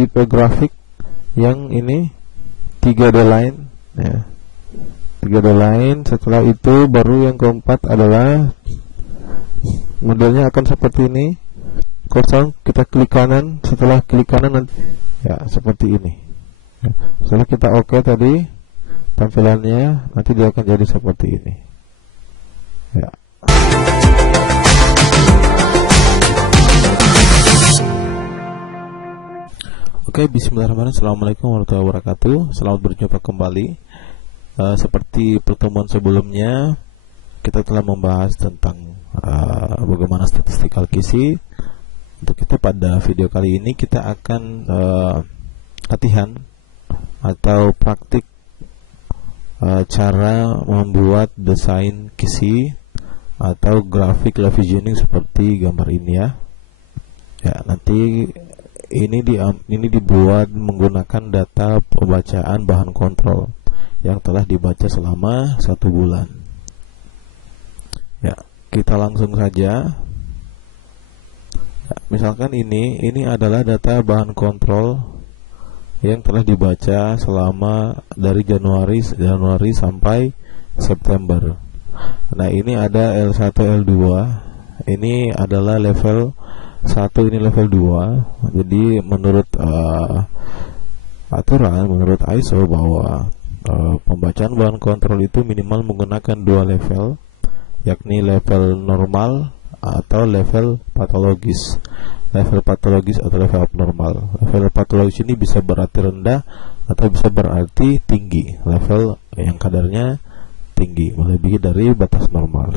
tipe grafik yang ini 3D line ya. 3D line. Setelah itu baru yang keempat adalah modelnya akan seperti ini, kosong. Kita klik kanan, setelah klik kanan nanti ya seperti ini ya. Setelah kita oke tadi tampilannya, nanti dia akan jadi seperti ini ya. Oke, bismillahirrahmanirrahim. Assalamualaikum warahmatullahi wabarakatuh. Selamat berjumpa kembali. Seperti pertemuan sebelumnya, kita telah membahas tentang bagaimana statistikal QC. Untuk itu pada video kali ini kita akan latihan atau praktik cara membuat desain QC atau grafik live visioning seperti gambar ini ya. Ya, nanti ini dibuat menggunakan data pembacaan bahan kontrol yang telah dibaca selama 1 bulan. Ya, kita langsung saja. Ya, misalkan ini adalah data bahan kontrol yang telah dibaca selama dari Januari sampai September. Nah, ini ada L1, L2. Ini adalah level 1, ini level 2. Jadi menurut aturan, menurut ISO bahwa pembacaan bahan kontrol itu minimal menggunakan 2 level, yakni level normal atau level patologis. Level patologis atau level abnormal. Level patologis ini bisa berarti rendah atau bisa berarti tinggi. Level yang kadarnya tinggi, melebihi dari batas normal.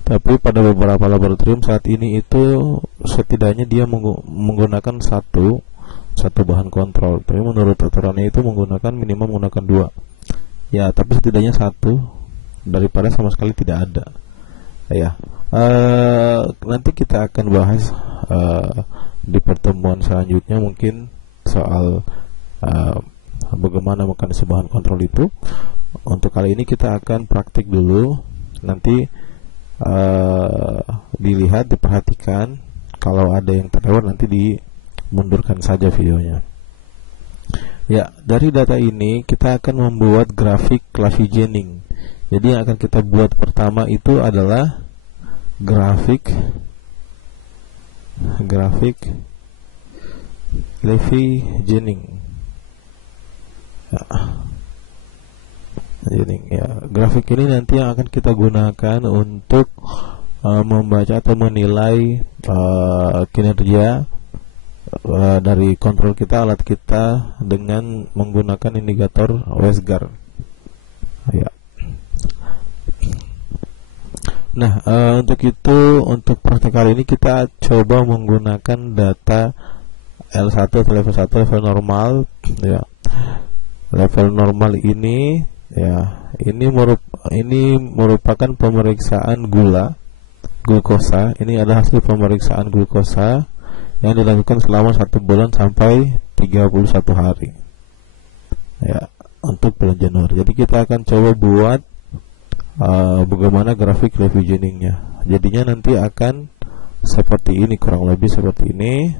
Tapi pada beberapa laboratorium saat ini itu setidaknya dia menggunakan satu bahan kontrol. Tapi menurut aturannya itu minimal menggunakan 2. Ya, tapi setidaknya 1 daripada sama sekali tidak ada. Ya, nanti kita akan bahas di pertemuan selanjutnya mungkin soal bagaimana mekanisme bahan kontrol itu. Untuk kali ini kita akan praktik dulu. Nanti dilihat, diperhatikan. Kalau ada yang terlewat nanti dimundurkan saja videonya. Ya, dari data ini kita akan membuat grafik live visioning. Jadi yang akan kita buat pertama itu adalah grafik live visioning. Ya, grafik ini nanti yang akan kita gunakan untuk membaca atau menilai kinerja dari kontrol kita, alat kita, dengan menggunakan indikator Westgar. Ya. Nah, untuk praktek kali ini kita coba menggunakan data L1 atau level 1, level normal. Ya, level normal ini ya, ini merupakan pemeriksaan glukosa. Ini adalah hasil pemeriksaan glukosa yang dilakukan selama 1 bulan sampai 31 hari. Ya, untuk bulan Januari. Jadi kita akan coba buat bagaimana grafik live visioningnya. Jadinya nanti akan seperti ini, kurang lebih seperti ini.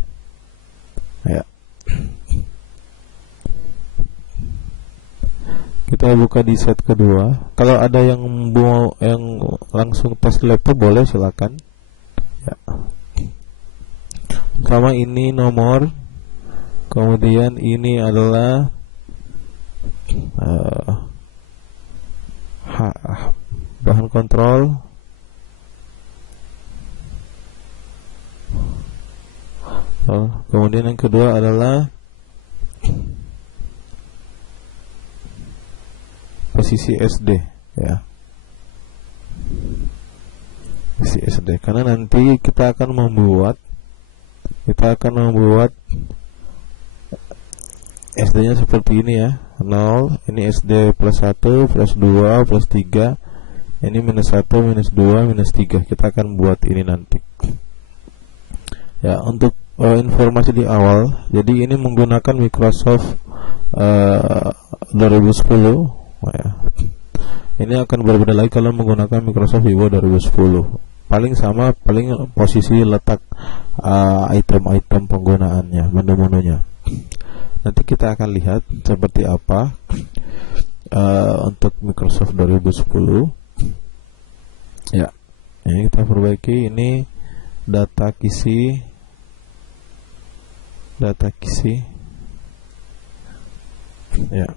Ya. Kita buka di set kedua. Kalau ada yang langsung tes laptop boleh, silakan. Ya. Sama ini nomor, kemudian ini adalah bahan kontrol. Kemudian yang kedua adalah posisi SD ya. Posisi SD, karena nanti kita akan membuat SD-nya seperti ini ya. 0, ini SD plus 1, plus 2, plus 3. Ini minus 1, minus 2, minus 3. Kita akan buat ini nanti. Ya, untuk informasi di awal, jadi ini menggunakan Microsoft 2010 ya. Ini akan berbeda lagi kalau menggunakan Microsoft Vivo 2010. Paling sama, paling posisi letak item-item penggunaannya, menu-menunya. Nanti kita akan lihat seperti apa untuk Microsoft 2010. Ya, ini kita perbaiki. Ini data kisi ya.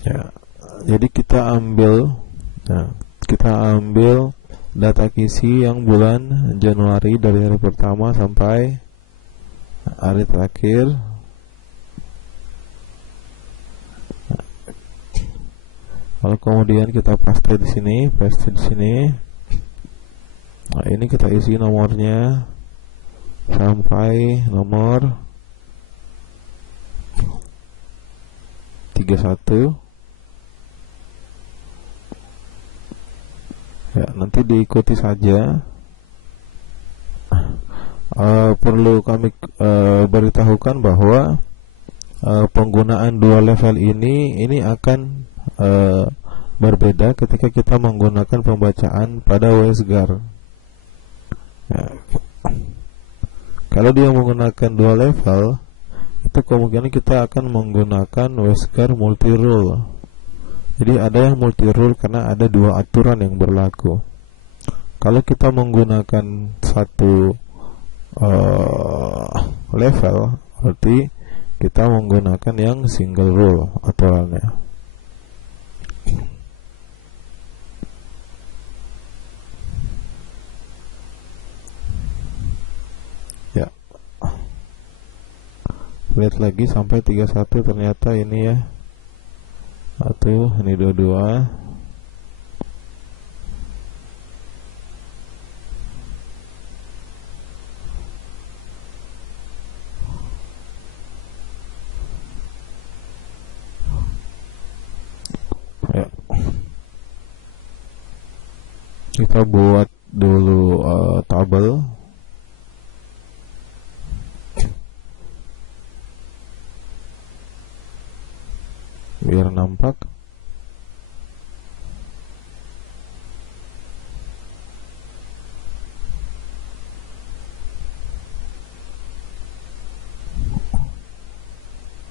Ya, jadi kita ambil data kisi yang bulan Januari dari hari pertama sampai hari terakhir. Lalu kemudian kita paste di sini. Nah, ini kita isi nomornya sampai nomor 31. Ya, nanti diikuti saja. Perlu kami beritahukan bahwa penggunaan dua level ini akan berbeda ketika kita menggunakan pembacaan pada WSGAR. Ya, kalau dia menggunakan dua level, itu kemungkinan kita akan menggunakan WSGAR multi rule. Jadi ada yang multi rule karena ada dua aturan yang berlaku. Kalau kita menggunakan satu level, berarti kita menggunakan yang single rule aturannya. Ya, lihat lagi sampai 31, ternyata ini ya. Ini 22. Ya. Kita buat dulu tabel. Biar nampak.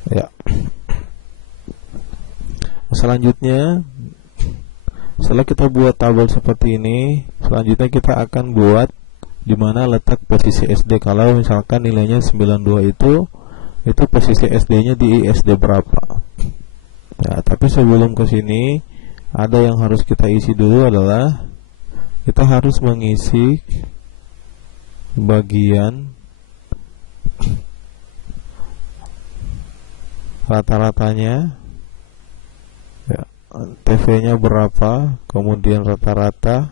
Ya. Selanjutnya, setelah kita buat tabel seperti ini, selanjutnya kita akan buat di mana letak posisi SD. Kalau misalkan nilainya 92 itu posisi SD-nya di SD berapa? Ya, tapi sebelum ke sini ada yang harus kita isi dulu, adalah kita harus mengisi bagian rata-ratanya. Ya, TV-nya berapa, kemudian rata-rata,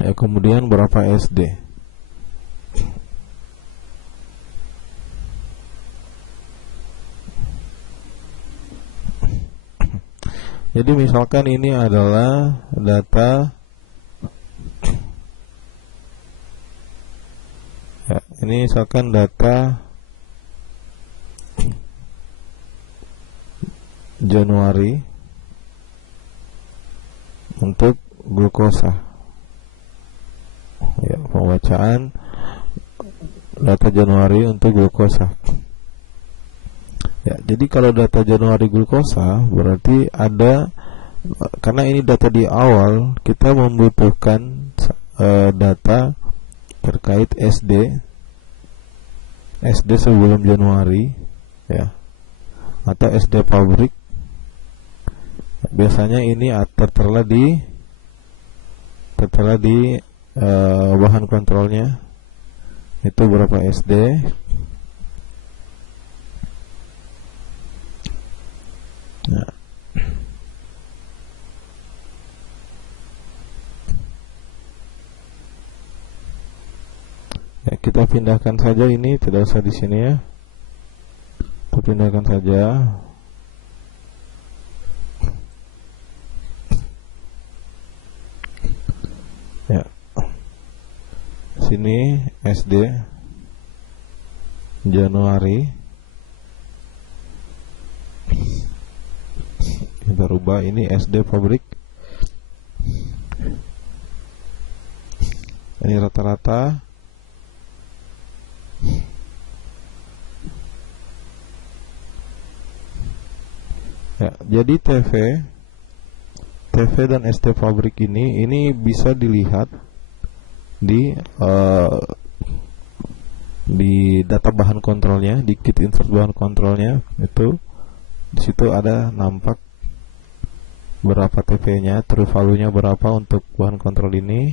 ya, kemudian berapa SD. Jadi misalkan ini adalah data, ya, ini misalkan data Januari untuk glukosa. Ya, pembacaan data Januari untuk glukosa. Ya, jadi kalau data Januari glukosa berarti ada, karena ini data di awal, kita membutuhkan data terkait SD sebelum Januari, ya, atau SD pabrik. Biasanya ini tertera di bahan kontrolnya itu berapa SD. Nah, ya, kita pindahkan saja ini, tidak usah di sini ya. Kita pindahkan saja. Ya, sini SD Januari. coba ini SD pabrik, ini rata-rata. Ya, jadi TV dan SD pabrik ini bisa dilihat di data bahan kontrolnya, di kit insert bahan kontrolnya. Itu di situ ada nampak berapa TV-nya, true value-nya berapa untuk bahan kontrol ini,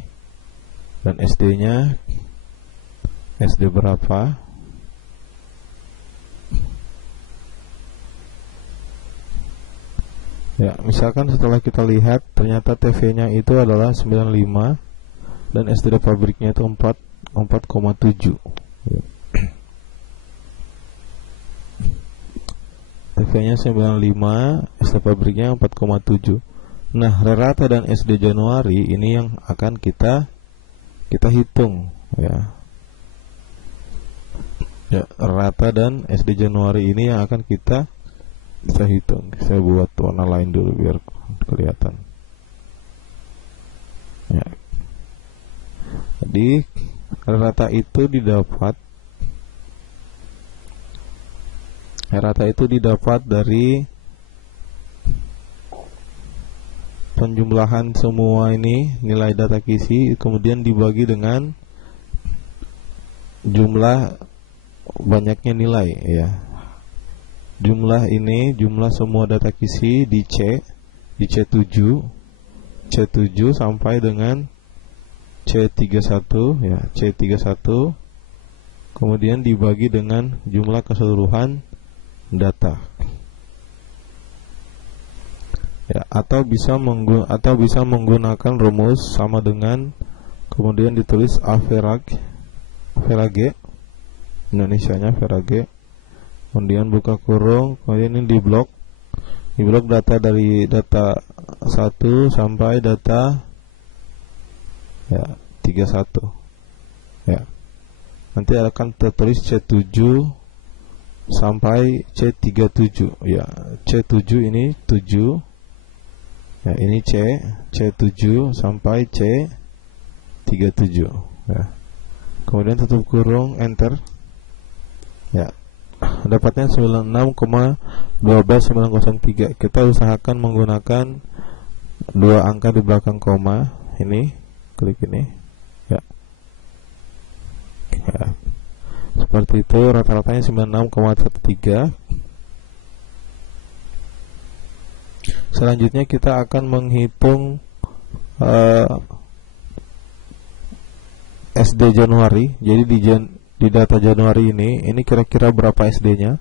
dan SD-nya SD berapa. Ya, misalkan setelah kita lihat ternyata TV-nya itu adalah 95 dan SD pabriknya itu 4,7. Ya. TV-nya 95, SD pabriknya 4,7. Nah, rata dan SD Januari ini yang akan kita hitung, ya. Ya, rata dan SD Januari ini yang akan kita hitung. Saya buat warna lain dulu biar kelihatan. Ya. Jadi rata itu didapat dari penjumlahan semua ini nilai data kisi, kemudian dibagi dengan jumlah banyaknya nilai, ya. Jumlah semua data kisi di C7 sampai dengan C31, ya, C31, kemudian dibagi dengan jumlah keseluruhan data. Ya, atau bisa menggunakan rumus sama dengan, kemudian ditulis average Indonesianya average, kemudian buka kurung, kemudian ini di blok data dari data 1 sampai data, ya, 31. Ya. Nanti akan tertulis C7 sampai C37, ya. C7 ini 7. Ya, ini C7 sampai C37, ya. Kemudian tutup kurung, enter. Ya. Dapatnya 96,12903. Kita usahakan menggunakan 2 angka di belakang koma. Ini, klik ini, ya. Ya. Seperti itu, rata-ratanya 96,13. Selanjutnya kita akan menghitung SD Januari. Jadi di data Januari ini kira-kira berapa SD-nya.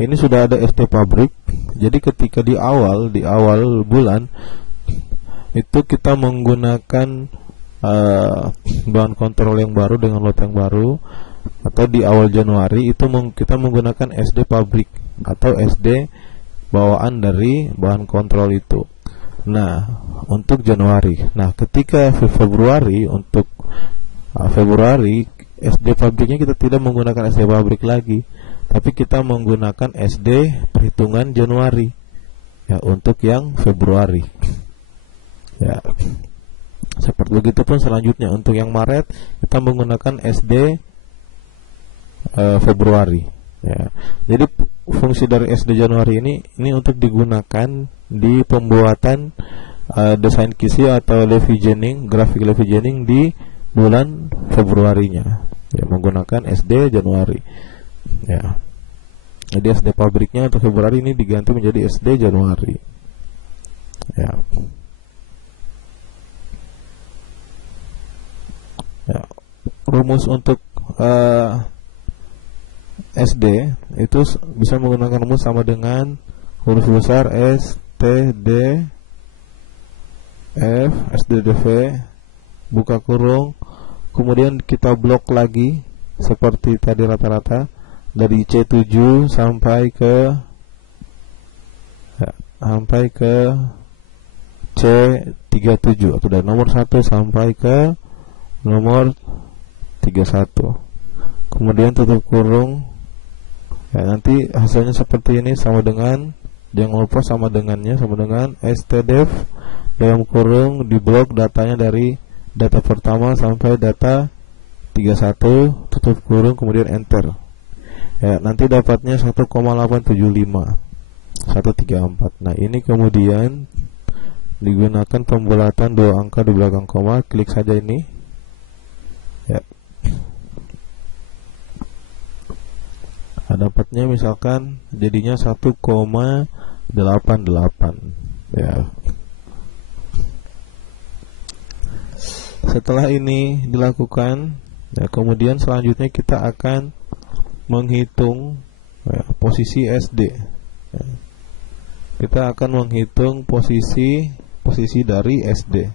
Ini sudah ada SD pabrik. Jadi ketika di awal bulan itu kita menggunakan bahan kontrol yang baru dengan lot yang baru, atau di awal Januari itu kita menggunakan SD pabrik atau SD bawaan dari bahan kontrol itu. Nah, untuk Januari. Nah, ketika Februari, untuk Februari SD pabriknya kita tidak menggunakan SD pabrik lagi, tapi kita menggunakan SD perhitungan Januari, ya, untuk yang Februari, ya. Seperti begitu pun selanjutnya untuk yang Maret kita menggunakan SD Februari, ya. Jadi fungsi dari SD Januari ini untuk digunakan di pembuatan desain kisi atau grafik levigening di bulan Februarinya, ya, menggunakan SD Januari, ya. Jadi SD pabriknya untuk Februari ini diganti menjadi SD Januari, ya. Ya. Rumus untuk SD itu bisa menggunakan rumus sama dengan huruf besar S, T, D, F, SDDV, buka kurung, kemudian kita blok lagi seperti tadi rata-rata dari C7 sampai ke C37, atau dari nomor 1 sampai ke nomor 31. Kemudian tutup kurung, ya, nanti hasilnya seperti ini sama dengan jangan lupa sama dengannya, sama dengan stdef dalam kurung di blok datanya dari data pertama sampai data 31, tutup kurung, kemudian enter. Ya, nanti dapatnya 1,875 134. Nah, ini kemudian digunakan pembulatan dua angka di belakang koma. Klik saja ini. Ya. Nah, dapatnya misalkan jadinya 1,88. Ya. Setelah ini dilakukan, ya, kemudian selanjutnya kita akan menghitung, ya, posisi SD. Ya. Kita akan menghitung posisi dari SD.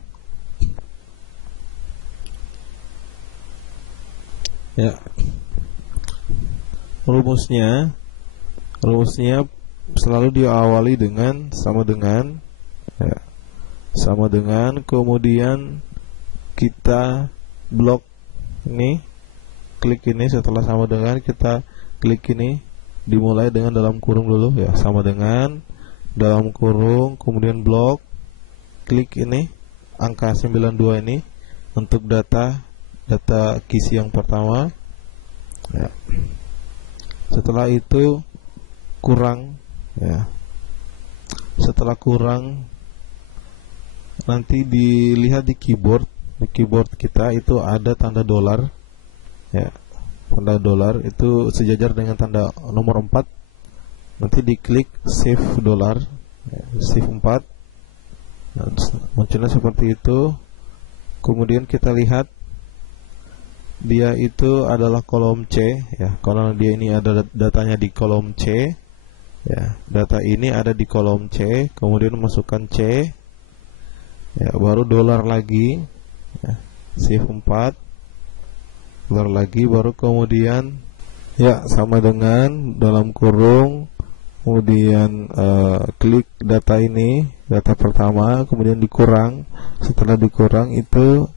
Ya. Rumusnya selalu diawali dengan sama dengan, ya, sama dengan, kemudian kita blok ini, klik ini, setelah sama dengan kita klik ini, dimulai dengan dalam kurung dulu, ya, sama dengan dalam kurung, kemudian blok, klik ini angka 92 ini untuk data kisi yang pertama, ya. Setelah itu kurang, ya. Setelah kurang, nanti dilihat di keyboard kita itu ada tanda dolar, ya. Tanda dolar itu sejajar dengan tanda nomor 4. Nanti diklik save dolar, ya, save 4. Nah, munculnya seperti itu. Kemudian kita lihat dia itu adalah kolom C, ya. Kalau dia ini ada datanya di kolom C, ya, data ini ada di kolom C, kemudian masukkan C, ya, baru dolar lagi, ya, save 4, dolar lagi, baru kemudian, ya, sama dengan dalam kurung, kemudian klik data ini, data pertama, kemudian dikurang. Setelah dikurang itu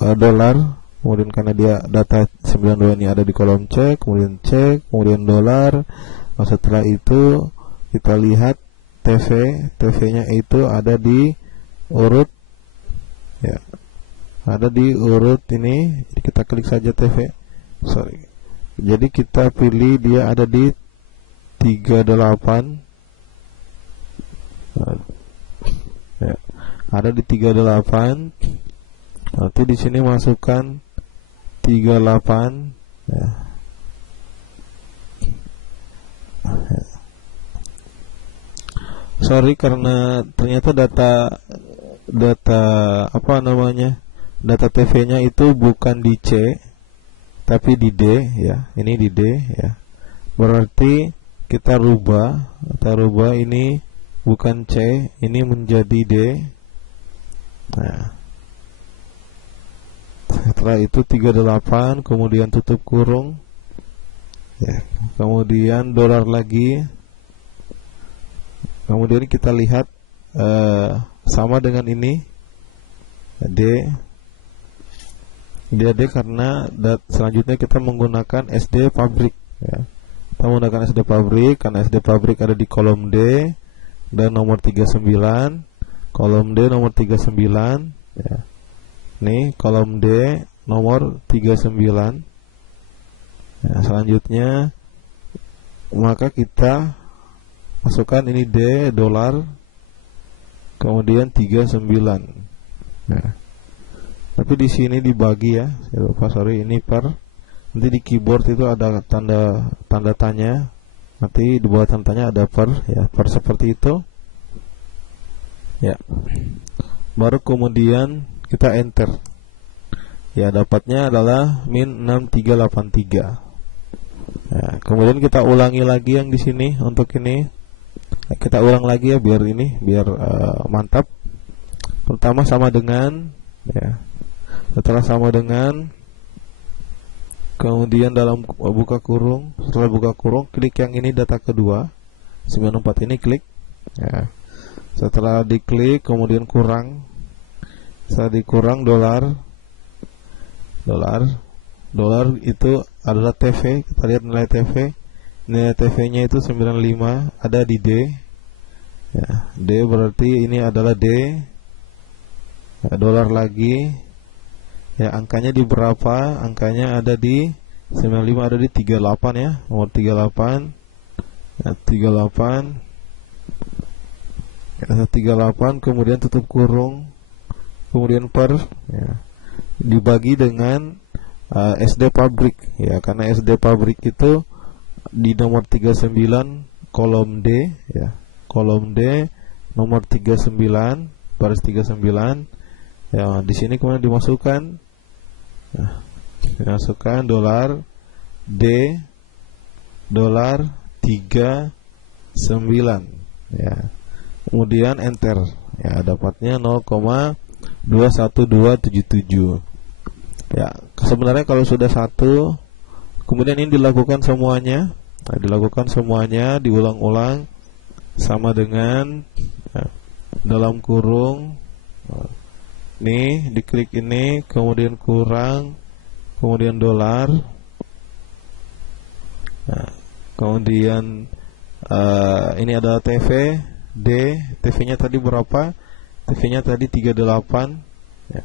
dolar, kemudian karena dia data 92 ini ada di kolom C, kemudian dolar. Nah, setelah itu kita lihat TV-nya itu ada di urut, ya, ada di urut ini. Jadi kita klik saja TV. Jadi kita pilih dia ada di 38, ya, ada di 38. Nanti di sini masukkan 38, ya. Sorry, karena ternyata data apa namanya, data TV-nya itu bukan di C tapi di D, ya. Ini di D, ya. Berarti kita rubah ini bukan C, ini menjadi D. Nah, setelah itu 38, kemudian tutup kurung, ya, kemudian dolar lagi, kemudian kita lihat sama dengan ini D karena selanjutnya kita menggunakan SD pabrik, ya. Kita menggunakan SD pabrik karena SD pabrik ada di kolom D dan nomor 39, kolom D nomor 39, ya. Nih kolom D nomor 39. Nah, selanjutnya maka kita masukkan ini D dolar, kemudian 39. Nah, tapi di sini dibagi, ya. Saya lupa, sorry, ini per. Nanti di keyboard itu ada tanda tanya. Nanti di bawah tanda tanya ada per, ya, per seperti itu. Ya. Baru kemudian kita enter. Ya, dapatnya adalah min 6383. Nah, kemudian kita ulangi lagi yang di sini untuk ini. Kita ulang lagi, ya, biar mantap. Pertama sama dengan, ya. Setelah sama dengan, kemudian dalam buka kurung, setelah buka kurung klik yang ini data kedua 94 ini, klik, ya. Setelah diklik kemudian kurang, setelah dikurang dolar itu adalah TV. Kita lihat nilai TV nya itu 95 ada di D, Ya, D berarti ini adalah D. Ya, dolar lagi. Ya, angkanya di berapa? Angkanya ada di 95, ada di 38 ya, nomor 38. Ya, 38. Ya, 38 kemudian tutup kurung. Kemudian per ya, dibagi dengan SD pabrik ya, karena SD pabrik itu di nomor 39 kolom D ya. Kolom D nomor 39 baris 39 ya, di sini kemudian dimasukkan dimasukkan dolar D dolar 39 ya. Kemudian enter ya, dapatnya 0,21277 ya. Sebenarnya kalau sudah satu kemudian ini dilakukan semuanya, dilakukan semuanya diulang-ulang sama dengan ya, dalam kurung nih, diklik ini kemudian kurang, kemudian dolar. Nah, kemudian ini adalah TV D. TV-nya tadi berapa? TV-nya tadi 38 ya.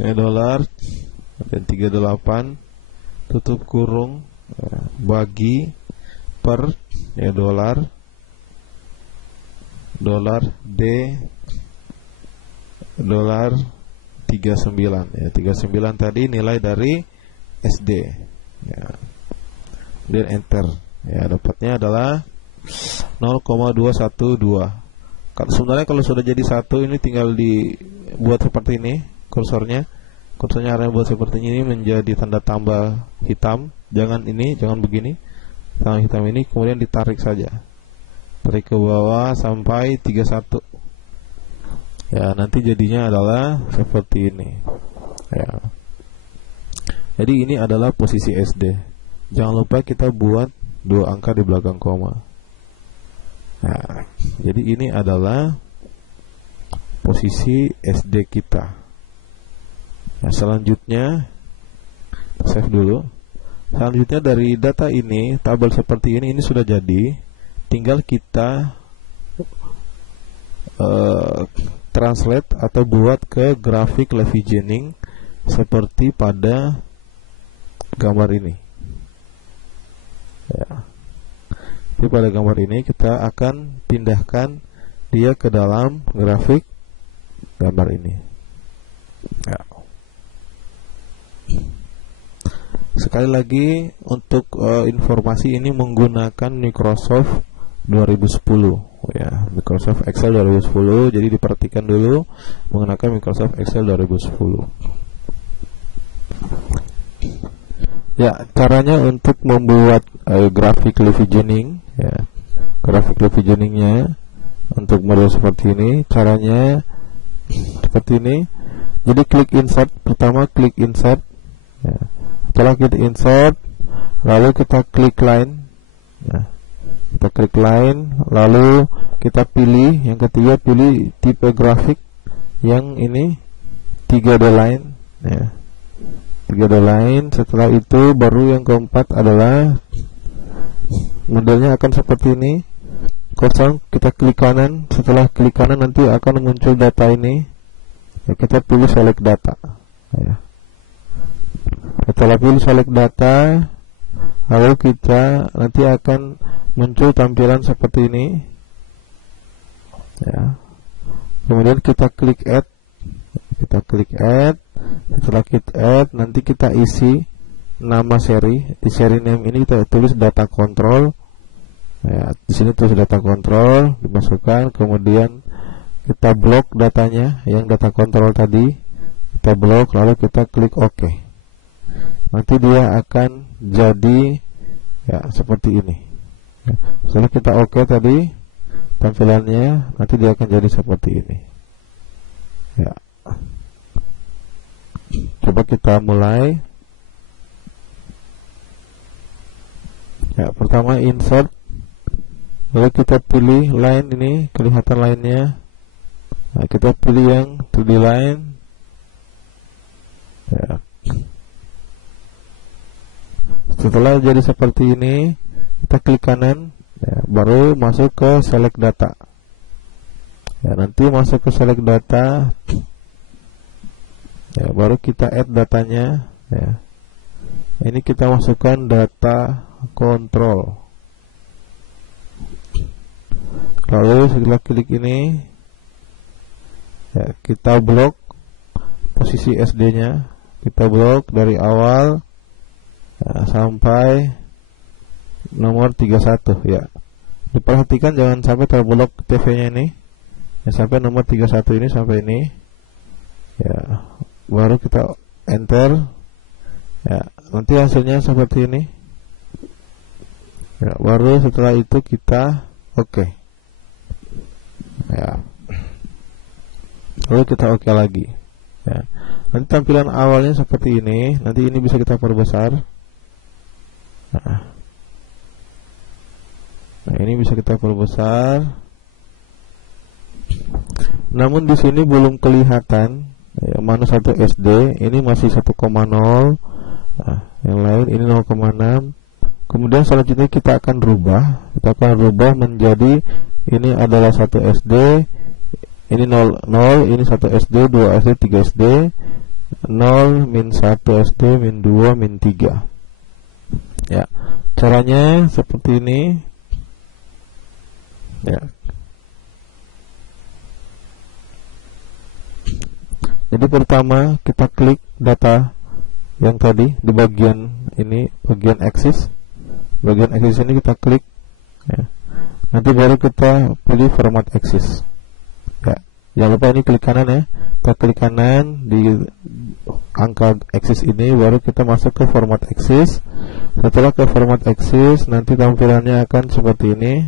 Ini dolar dan 38 tutup kurung ya, bagi per ya, dolar D dolar 39 ya, 39 tadi nilai dari SD ya. Kemudian enter ya, dapatnya adalah 0,212. Sebenarnya kalau sudah jadi satu ini tinggal dibuat seperti ini kursornya harus buat seperti ini menjadi tanda tambah hitam. Jangan ini, jangan begini. Tanda hitam ini kemudian ditarik saja, tarik ke bawah sampai 31 ya, nanti jadinya adalah seperti ini ya. Jadi ini adalah posisi SD. Jangan lupa kita buat 2 angka di belakang koma. Nah, jadi ini adalah posisi SD kita. Nah, selanjutnya save dulu. Selanjutnya dari data ini, tabel seperti ini sudah jadi. Tinggal kita translate atau buat ke grafik Levy-Jennings seperti pada gambar ini ya. Jadi pada gambar ini kita akan pindahkan dia ke dalam grafik gambar ini ya. Sekali lagi untuk informasi ini menggunakan Microsoft 2010 ya, Microsoft Excel 2010. Jadi diperhatikan dulu menggunakan Microsoft Excel 2010 ya. Caranya untuk membuat grafik Levy-Jennings ya, grafik Levy-Jennings-nya untuk model seperti ini, caranya seperti ini. Jadi klik insert, pertama klik insert ya. Setelah kita insert, lalu kita klik line ya. Kita klik line, lalu kita pilih yang ketiga, pilih tipe grafik yang ini 3D line ya. 3D line. Setelah itu baru yang keempat adalah modelnya akan seperti ini. Kosong, kita klik kanan. Setelah klik kanan nanti akan muncul data ini ya, kita pilih select data ya. Setelah pilih select data, lalu kita nanti akan muncul tampilan seperti ini ya. Kemudian kita klik add. Kita klik add. Setelah kita add, nanti kita isi nama seri. Di seri name ini kita tulis data control ya. Di sini tulis data control, dimasukkan. Kemudian kita blok datanya, yang data control tadi kita blok, lalu kita klik OK. Nanti dia akan jadi ya seperti ini ya. Setelah kita OK tadi tampilannya, nanti dia akan jadi seperti ini ya. Coba kita mulai ya. Pertama insert, lalu kita pilih line ini, kelihatan line-nya. Nah, kita pilih yang 2D line ya. Setelah jadi seperti ini, kita klik kanan ya, baru masuk ke select data. Ya, nanti masuk ke select data, ya, baru kita add datanya. Ya. Ini kita masukkan data control. Lalu setelah klik ini, ya, kita blok posisi SD-nya. Kita blok dari awal, ya, sampai nomor 31. Ya, diperhatikan jangan sampai terblok TV-nya ini. Ya, sampai nomor 31 ini, sampai ini. Ya, baru kita enter. Ya, nanti hasilnya seperti ini. Ya, baru setelah itu kita oke. Ya. Lalu kita oke lagi. Ya. Nanti tampilan awalnya seperti ini. Nanti ini bisa kita perbesar. Nah, ini bisa kita perbesar. Namun di sini belum kelihatan, ya, mana satu SD. Ini masih 1,0. Nah, yang lain ini 0,6. Kemudian selanjutnya kita akan rubah. Kita akan rubah menjadi ini adalah 1 SD, ini 0, ini 1 SD, 2 SD, 3 SD, 0, min 1 SD, min 2, min 3. Ya, caranya seperti ini. Ya. Jadi pertama kita klik data yang tadi di bagian ini, bagian axis. Bagian axis ini kita klik. Ya. Nanti baru kita pilih format axis. Ya, jangan lupa ini klik kanan ya. Kita klik kanan di angka axis ini, baru kita masuk ke format axis. Setelah ke format axis, nanti tampilannya akan seperti ini.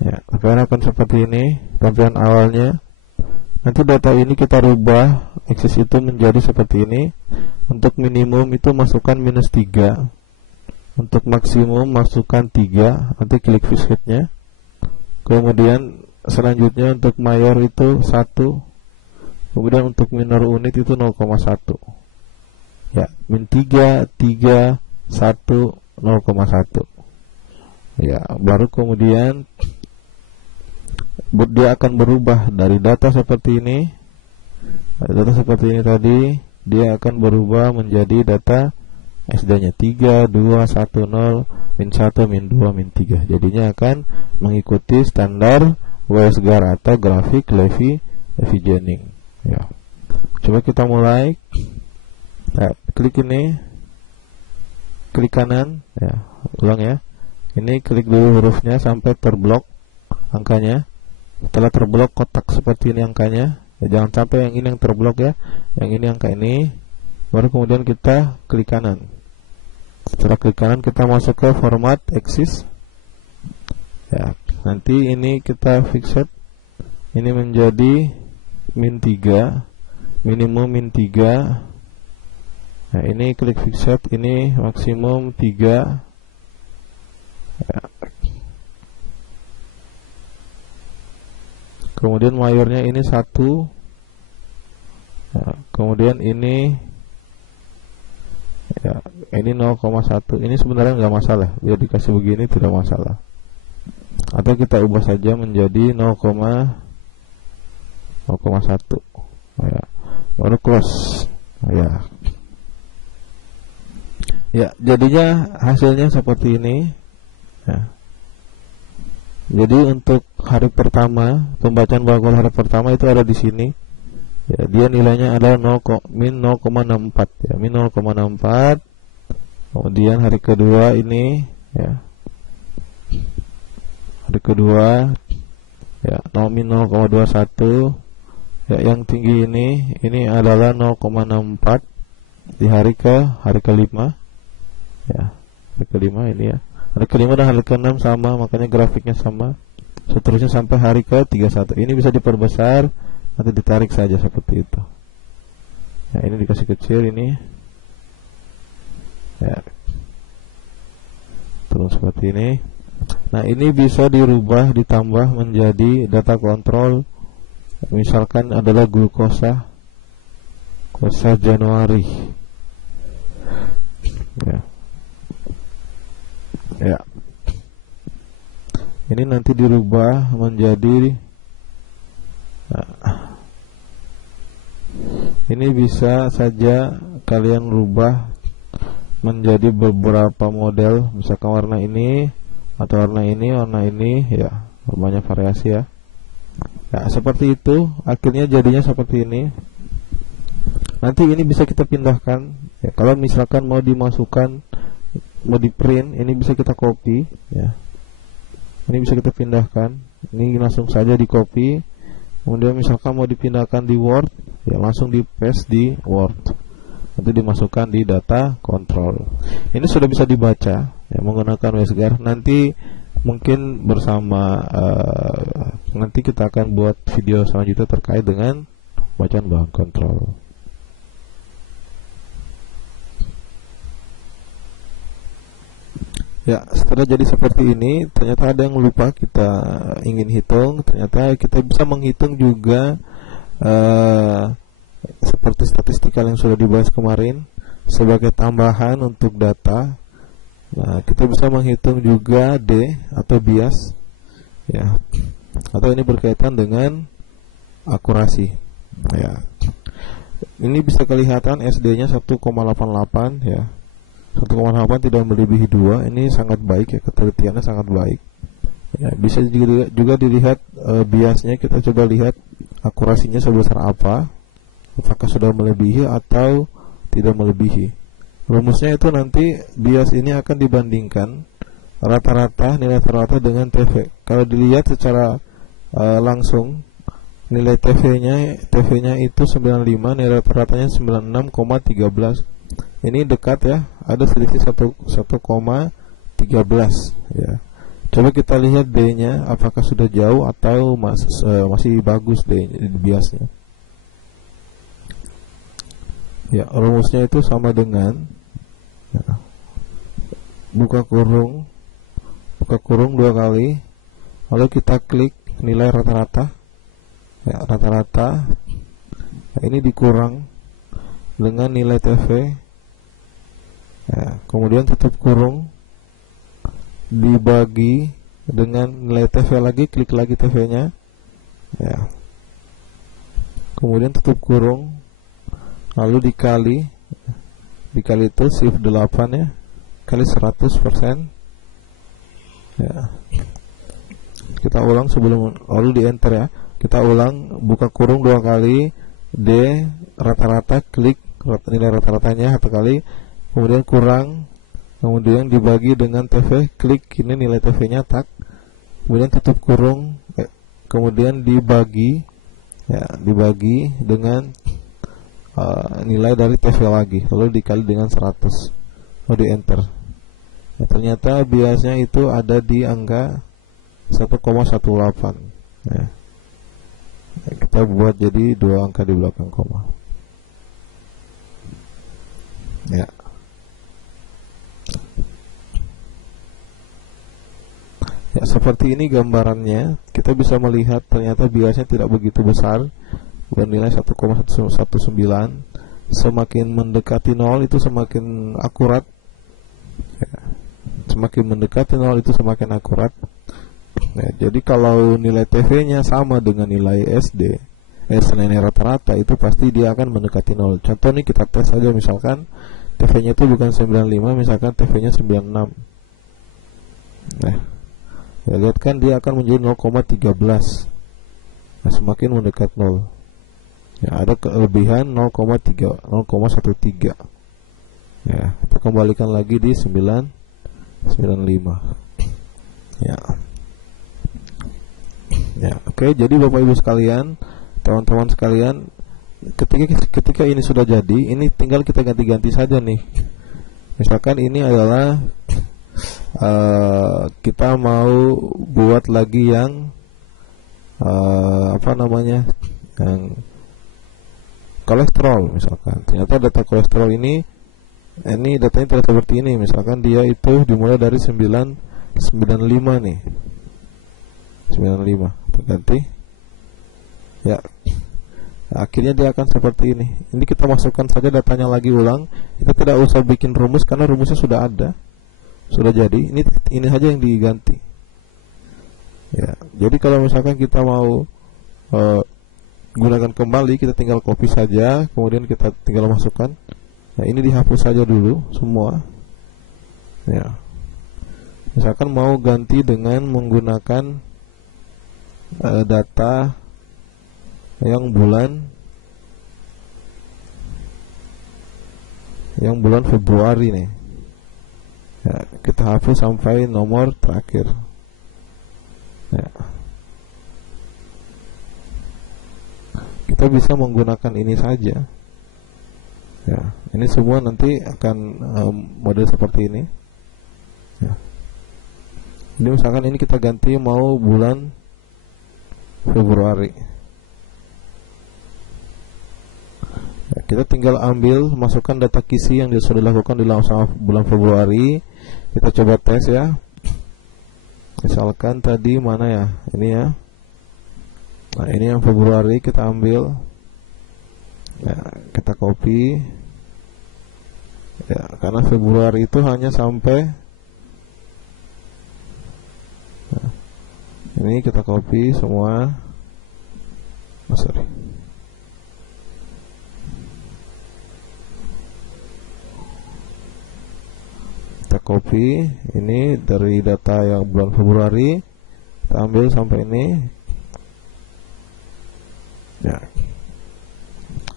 Ya, tampilan akan seperti ini, tampilan awalnya. Nanti data ini kita rubah axis itu menjadi seperti ini. Untuk minimum itu masukkan -3. Untuk maksimum masukkan 3. Nanti klik fixate-nya. Kemudian selanjutnya untuk mayor itu 1. Kemudian untuk minor unit itu 0,1. Ya, min 3, 3, 1, 0,1. Ya, baru kemudian dia akan berubah dari data seperti ini. Data seperti ini tadi, dia akan berubah menjadi data SD-nya 3, 2, 1, 0, min 1, min 2, min 3. Jadinya akan mengikuti standar WSGAR atau Graphic Levy Visioning. Ya. Coba kita mulai. Ya, klik ini, klik kanan. Ya, ulang ya. Ini klik dulu hurufnya sampai terblok angkanya. Setelah terblok kotak seperti ini angkanya, ya, jangan sampai yang ini yang terblok ya. Yang ini angka ini. Baru kemudian kita klik kanan. Setelah klik kanan kita masuk ke format axis. Ya, nanti ini kita fixate. Ini menjadi min 3, minimum min 3. Nah, ini klik fixate, ini maksimum 3. Ya. Kemudian mayornya ini 1. Ya, kemudian ini, ya, ini 0,1. Ini sebenarnya nggak masalah, biar dikasih begini tidak masalah. Atau kita ubah saja menjadi 0,1. Ya, baru close. Ya. Ya, jadinya hasilnya seperti ini. Ya. Jadi untuk hari pertama, pembacaan barcode hari pertama itu ada di sini. Ya, dia nilainya adalah min 0,64 ya, min 0,64. Kemudian hari kedua ini ya. Hari kedua ya, min 0,21. Ya, yang tinggi ini adalah 0,64 di hari kelima. Ya, hari kelima ini ya. Hari kelima dan hari ke-6 sama, makanya grafiknya sama. Seterusnya sampai hari ke-31. Ini bisa diperbesar, nanti ditarik saja seperti itu. Ya, ini dikasih kecil ini. Ya. Terus seperti ini. Nah, ini bisa dirubah, ditambah menjadi data kontrol. Misalkan adalah glukosa Januari. Ya. Ya. Ini nanti dirubah menjadi ini bisa saja kalian rubah menjadi beberapa model, misalkan warna ini atau warna ini ya, banyak variasi ya. Ya, seperti itu, akhirnya jadinya seperti ini. Nanti ini bisa kita pindahkan ya, kalau misalkan mau dimasukkan, mau di print, ini bisa kita copy ya. Ini bisa kita pindahkan, ini langsung saja di copy. Kemudian misalkan mau dipindahkan di Word ya, langsung di paste di Word, nanti dimasukkan di data control. Ini sudah bisa dibaca ya, menggunakan WSGAR. Nanti mungkin bersama nanti kita akan buat video selanjutnya terkait dengan bacaan bahan kontrol. Ya, setelah jadi seperti ini, ternyata ada yang lupa kita ingin hitung. Ternyata kita bisa menghitung juga seperti statistikal yang sudah dibahas kemarin sebagai tambahan untuk data. Nah, kita bisa menghitung juga D atau bias ya, atau ini berkaitan dengan akurasi ya. Ini bisa kelihatan SD-nya 1,88 ya. 1,8 tidak melebihi 2. Ini sangat baik ya, ketelitiannya sangat baik ya. Bisa juga dilihat biasnya. Kita coba lihat akurasinya sebesar apa, apakah sudah melebihi atau tidak melebihi. Rumusnya itu nanti bias ini akan dibandingkan rata-rata, nilai rata-rata dengan TV. Kalau dilihat secara langsung, nilai TV-nya itu 95, nilai rata-ratanya 96,13. Ini dekat ya, ada selisih 1,13 ya. Coba kita lihat D-nya, apakah sudah jauh atau masih bagus D-nya, biasnya. Ya, rumusnya itu sama dengan ya, buka kurung 2 kali, lalu kita klik nilai rata-rata ya, rata-rata ya, ini dikurang dengan nilai TV ya, kemudian tutup kurung, dibagi dengan nilai TV lagi, klik lagi TV-nya ya, kemudian tutup kurung, lalu dikali itu shift 8 ya, kali 100% ya. Kita ulang lalu di enter ya. Kita ulang, buka kurung 2 kali, D rata-rata, klik nilai rata-ratanya 1 kali, kemudian kurang, kemudian dibagi dengan TV, klik ini nilai TV-nya, tak, kemudian tutup kurung, kemudian dibagi ya, dibagi dengan nilai dari TV lagi, lalu dikali dengan 100, lalu di enter ya. Ternyata biasanya itu ada di angka 1,18 ya. Kita buat jadi 2 angka di belakang koma ya. Ya, seperti ini gambarannya. Kita bisa melihat ternyata biasanya tidak begitu besar, bernilai 1,19. Semakin mendekati 0 itu semakin akurat ya. Semakin mendekati 0 itu semakin akurat ya. Jadi kalau nilai TV-nya sama dengan nilai SD, nilai rata-rata, itu pasti dia akan mendekati 0. Contoh nih, kita tes saja, misalkan TV-nya itu bukan 95, misalkan TV-nya 96. Nah, ya, lihat kan dia akan menjadi 0,13. Nah, semakin mendekat 0 ya, ada kelebihan 0,13 ya. Kita kembalikan lagi di 995 ya. Ya, oke. Jadi Bapak Ibu sekalian, teman-teman sekalian, ketika ini sudah jadi, ini tinggal kita ganti-ganti saja nih. Misalkan ini adalah kita mau buat lagi yang yang kolesterol misalkan. Ternyata data kolesterol ini datanya tidak seperti ini. Misalkan dia itu dimulai dari 995 nih, 95 ganti ya. Akhirnya dia akan seperti ini. Ini kita masukkan saja datanya lagi ulang. Kita tidak usah bikin rumus karena rumusnya sudah ada, sudah jadi. Ini saja yang diganti Ya, jadi kalau misalkan kita mau gunakan kembali, kita tinggal copy saja, kemudian kita tinggal masukkan. Nah, ini dihapus saja dulu semua. Ya. Misalkan mau ganti dengan menggunakan data yang bulan Februari nih. Ya, kita hapus sampai nomor terakhir. Ya. Kita bisa menggunakan ini saja. Ya, ini semua nanti akan model seperti ini. Ya. Ini misalkan ini kita ganti mau bulan Februari. Ya, kita tinggal ambil, masukkan data kisi yang sudah dilakukan di bulan Februari. Kita coba tes ya. Misalkan tadi mana ya? Ini ya. Nah, ini yang Februari kita ambil. Ya, kita copy. Ya, karena Februari itu hanya sampai ini kita copy semua. Sorry. Kita copy ini dari data yang bulan Februari, kita ambil sampai ini. Ya.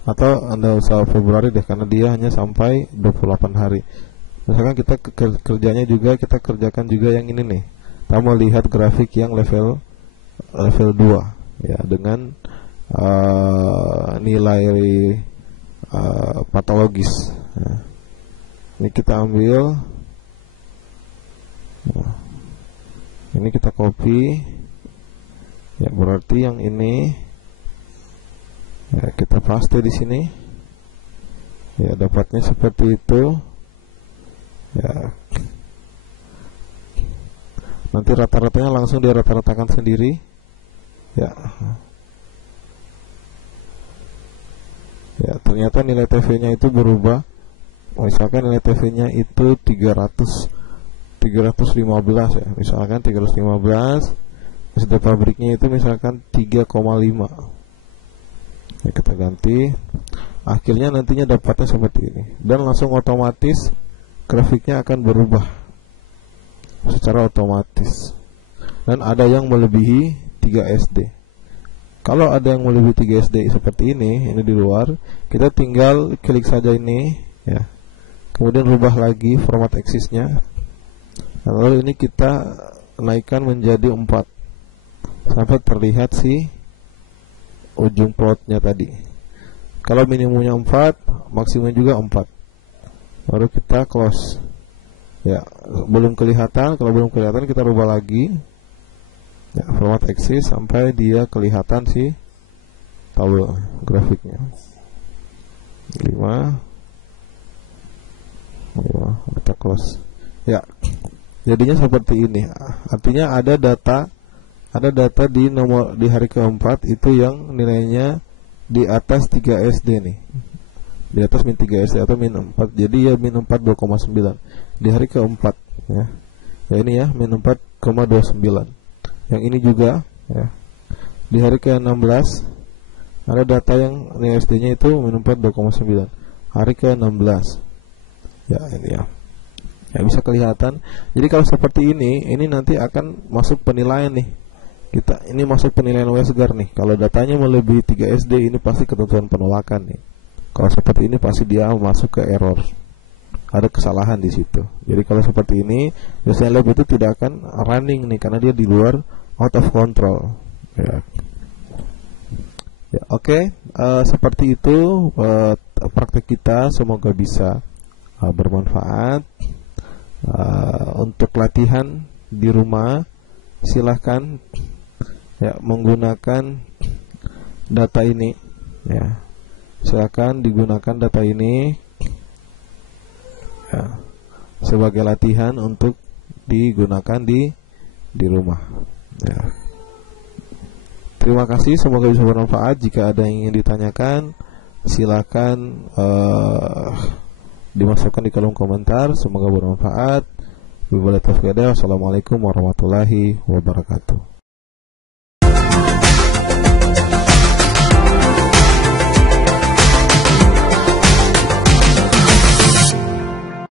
Atau Anda usah Februari deh, karena dia hanya sampai 28 hari. Misalkan kita kerjanya juga, kita kerjakan juga yang ini nih. Kita mau lihat grafik yang level 2 ya, dengan nilai patologis. Nah, ini kita ambil. Nah, ini kita copy. Ya, berarti yang ini ya, kita paste di sini. Ya, dapatnya seperti itu. Ya. Nanti rata-ratanya langsung dia rata-ratakan sendiri. Ya. Ya, ternyata nilai TV-nya itu berubah. Misalkan nilai TV-nya itu 315 ya. Misalkan 315. SD pabriknya itu misalkan 3,5. Ya, kita ganti. Akhirnya nantinya dapatnya seperti ini. Dan langsung otomatis grafiknya akan berubah secara otomatis. Dan ada yang melebihi 3 SD. Kalau ada yang melebihi 3 SD seperti ini di luar, kita tinggal klik saja ini ya. Kemudian rubah lagi format axisnya. Nah, lalu ini kita naikkan menjadi 4 sampai terlihat si ujung plotnya tadi. Kalau minimumnya 4, maksimum juga 4. Baru kita close. Ya, belum kelihatan. Kalau belum kelihatan kita rubah lagi. Ya, format axis sampai dia kelihatan si tabel grafiknya. 5 kita close. Ya, jadinya seperti ini. Artinya ada data di hari keempat itu yang nilainya di atas 3 SD nih. Di atas min 3 SD atau min 4. Jadi ya min 4 2,9 di hari keempat ya. Ya ini ya min 4,29. Yang ini juga ya. Di hari ke-16 ada data yang nilai SD-nya itu min 4 2,9. Hari ke-16. Ya ini ya. Ya bisa kelihatan. Jadi kalau seperti ini nanti akan masuk penilaian nih. Ini masuk penilaian Westgar nih. Kalau datanya melebihi 3 SD, ini pasti ketentuan penolakan nih. Kalau seperti ini pasti dia masuk ke error. Ada kesalahan di situ. Jadi kalau seperti ini, biasanya lab itu tidak akan running nih, karena dia di luar out of control. Ya, oke. Seperti itu praktek kita. Semoga bisa bermanfaat. Untuk latihan di rumah, silahkan ya menggunakan data ini ya. Silakan digunakan data ini ya, sebagai latihan untuk digunakan di rumah ya. Terima kasih, semoga bisa bermanfaat. Jika ada yang ingin ditanyakan, silakan dimasukkan di kolom komentar. Semoga bermanfaat. Wassalamualaikum warahmatullahi wabarakatuh.